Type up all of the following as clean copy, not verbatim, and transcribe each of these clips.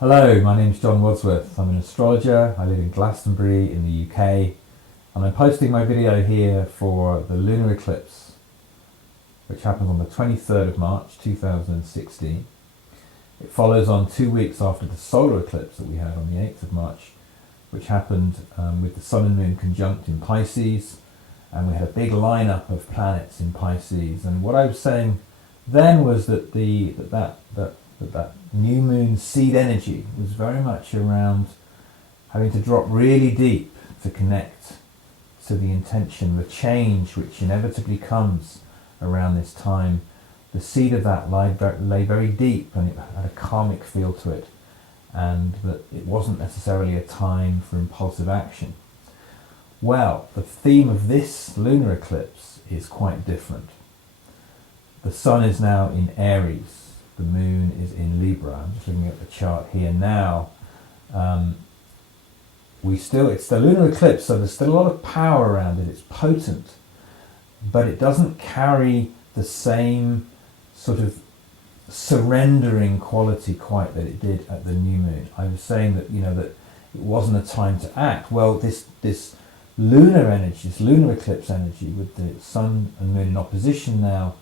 Hello, my name is John Wadsworth. I'm an astrologer. I live in Glastonbury in the UK, and I'm posting my video here for the lunar eclipse, which happens on the 23rd of March 2016. It follows on 2 weeks after the solar eclipse that we had on the 8th of March, which happened with the Sun and Moon conjunct in Pisces, and we had a big lineup of planets in Pisces. And what I was saying then was that that new moon seed energy was very much around having to drop really deep to connect to the intention, the change which inevitably comes around this time. The seed of that lay very deep, and it had a karmic feel to it, and that it wasn't necessarily a time for impulsive action. Well, the theme of this lunar eclipse is quite different. The sun is now in Aries. The moon is in Libra. I'm just looking at the chart here now. It's the lunar eclipse, so there's still a lot of power around it. It's potent, but it doesn't carry the same sort of surrendering quality quite that it did at the new moon. I was saying that that it wasn't a time to act. Well, this lunar energy, this lunar eclipse energy, with the sun and moon in opposition now,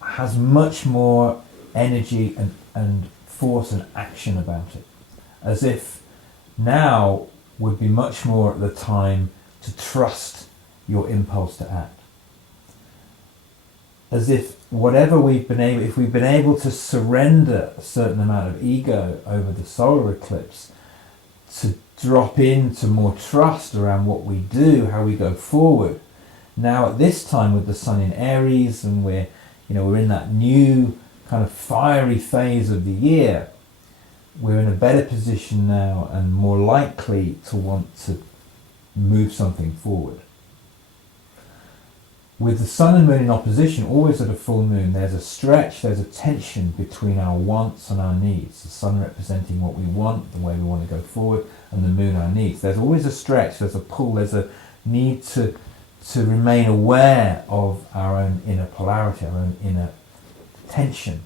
has much more energy and force and action about it, as if now would be much more at the time to trust your impulse to act, as if if we've been able to surrender a certain amount of ego over the solar eclipse, to drop into more trust around what we do, how we go forward. Now at this time, with the sun in Aries, and we're in that new kind of fiery phase of the year, we're in a better position now and more likely to want to move something forward. With the sun and moon in opposition, always at a full moon, there's a stretch, there's a tension between our wants and our needs. The sun representing what we want, the way we want to go forward, and the moon our needs. There's always a stretch, there's a pull, there's a need to remain aware of our own inner polarity, our own inner tension.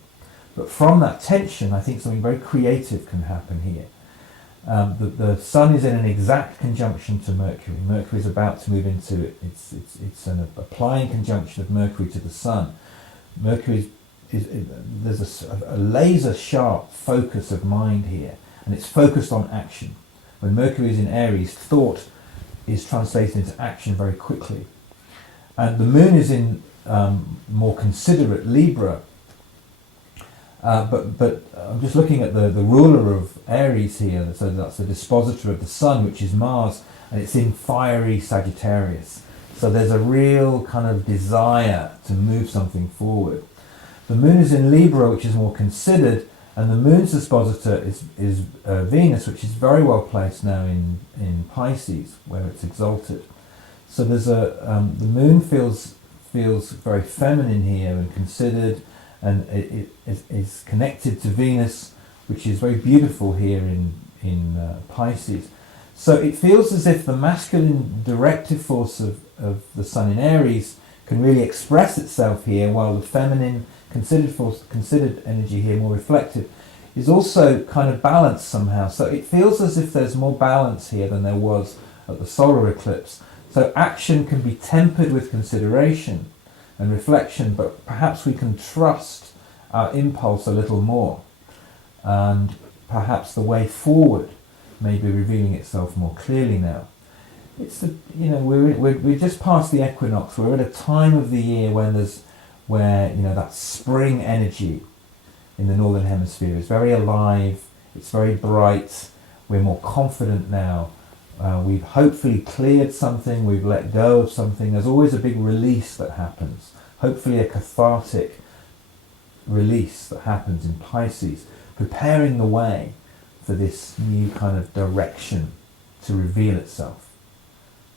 But from that tension, I think something very creative can happen here. The sun is in an exact conjunction to Mercury. Mercury is about to move into it. It's an applying conjunction of Mercury to the sun. Mercury there's a laser sharp focus of mind here, and it's focused on action. When Mercury is in Aries, thought is translated into action very quickly. And the moon is in more considerate Libra. But I'm just looking at the ruler of Aries here, so that's the dispositor of the sun, which is Mars, and it's in fiery Sagittarius. So there's a real kind of desire to move something forward. The moon is in Libra, which is more considered, and the moon's dispositor is Venus, which is very well placed now in Pisces, where it's exalted. So there's the moon feels very feminine here and considered, and it is connected to Venus, which is very beautiful here in Pisces. So it feels as if the masculine directive force of the sun in Aries can really express itself here, while the feminine considered energy here, more reflective, is also kind of balanced somehow. So it feels as if there's more balance here than there was at the solar eclipse. So action can be tempered with consideration and reflection, but perhaps we can trust our impulse a little more, and perhaps the way forward may be revealing itself more clearly now. It's we're just past the equinox. We're at a time of the year where that spring energy in the northern hemisphere is very alive. It's very bright. We're more confident now. We've hopefully cleared something, we've let go of something. There's always a big release that happens, hopefully a cathartic release that happens in Pisces, preparing the way for this new kind of direction to reveal itself.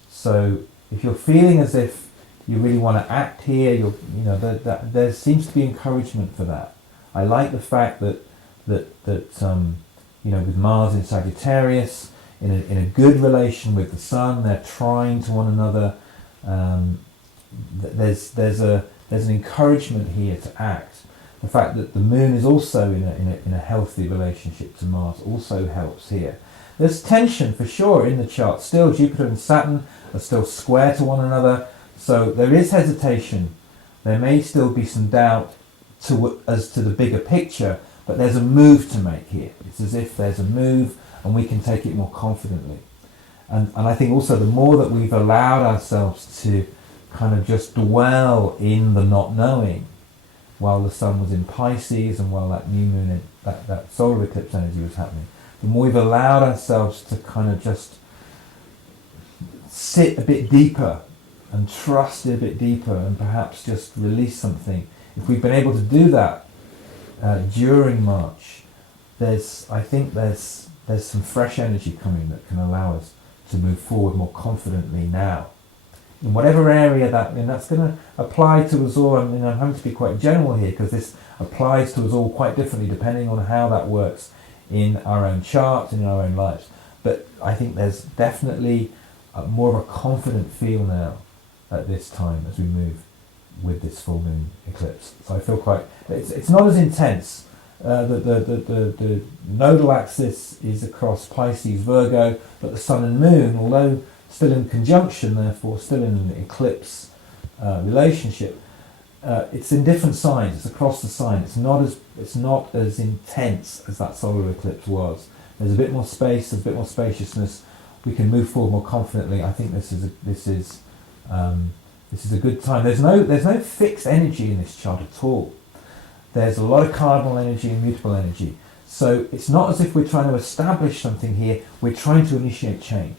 So if you're feeling as if you really want to act here, there seems to be encouragement for that. I like the fact that with Mars in Sagittarius, in a good relation with the sun, they're trying to one another. There's an encouragement here to act, The fact that the moon is also in a healthy relationship to Mars also helps here. There's tension for sure in the chart. Still, Jupiter and Saturn are still square to one another, so there is hesitation. There may still be some doubt as to the bigger picture, but there's a move to make here. It's as if there's a move and we can take it more confidently. And I think also the more that we've allowed ourselves to kind of just dwell in the not knowing, while the sun was in Pisces and while that new moon, that solar eclipse energy was happening, the more we've allowed ourselves to kind of just sit a bit deeper and trust it a bit deeper and perhaps just release something. If we've been able to do that during March, I think there's some fresh energy coming that can allow us to move forward more confidently now. In whatever area that's going to apply to us all. I mean, I'm having to be quite general here because this applies to us all quite differently depending on how that works in our own charts and in our own lives. But I think there's definitely more of a confident feel now at this time as we move with this full moon eclipse. So I feel quite, it's not as intense. The nodal axis is across Pisces, Virgo, but the sun and moon, although still in conjunction, therefore still in an eclipse relationship, it's in different signs. It's across the sign. It's not as intense as that solar eclipse was. There's a bit more space. There's a bit more spaciousness. We can move forward more confidently. I think this is a good time. There's no fixed energy in this chart at all. There's a lot of cardinal energy and mutable energy. So it's not as if we're trying to establish something here. We're trying to initiate change.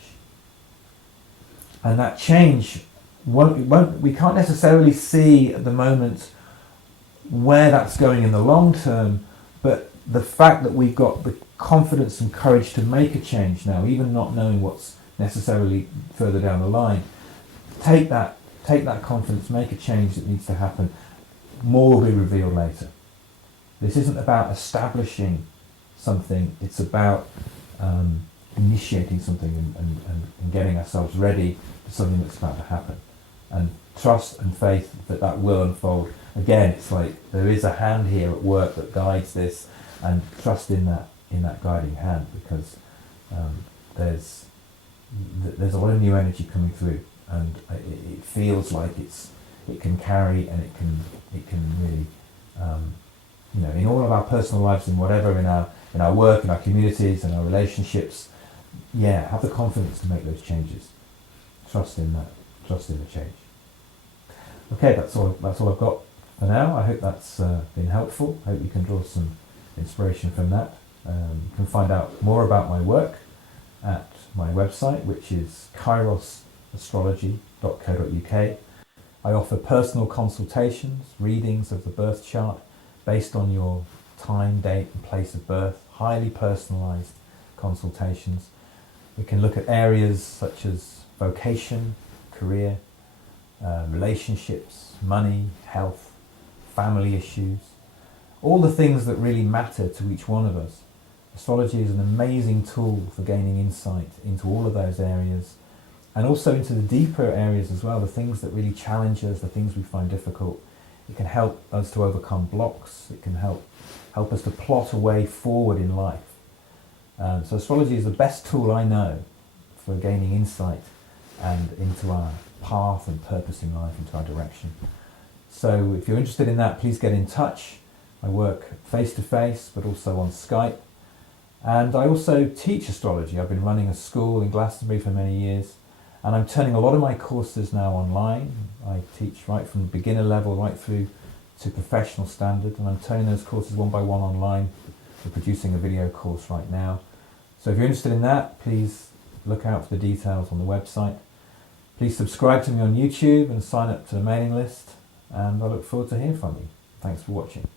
And that change, we can't necessarily see at the moment where that's going in the long term, but the fact that we've got the confidence and courage to make a change now, even not knowing what's necessarily further down the line, take that confidence, make a change that needs to happen. More will be revealed later. This isn't about establishing something, it's about initiating something and getting ourselves ready for something that's about to happen. And trust and faith that will unfold. Again, it's like there is a hand here at work that guides this, and trust in that guiding hand, because there's a lot of new energy coming through, and it feels like it can carry, and it can really in all of our personal lives and whatever, in our work, in our communities, in our relationships, have the confidence to make those changes. Trust in that. Trust in the change. Okay, that's all I've got for now. I hope that's been helpful. I hope you can draw some inspiration from that. You can find out more about my work at my website, which is kairosastrology.co.uk. I offer personal consultations, readings of the birth chart based on your time, date and place of birth, highly personalised consultations. We can look at areas such as vocation, career, relationships, money, health, family issues, all the things that really matter to each one of us. Astrology is an amazing tool for gaining insight into all of those areas, and also into the deeper areas as well, the things that really challenge us, the things we find difficult. It can help us to overcome blocks. It can help us to plot a way forward in life. So astrology is the best tool I know for gaining insight and into our path and purpose in life, into our direction. So if you're interested in that, please get in touch. I work face-to-face, but also on Skype. And I also teach astrology. I've been running a school in Glastonbury for many years, and I'm turning a lot of my courses now online. I teach right from beginner level right through to professional standard, and I'm turning those courses one by one online. We're producing a video course right now. So if you're interested in that, please look out for the details on the website. Please subscribe to me on YouTube and sign up to the mailing list, and I look forward to hearing from you. Thanks for watching.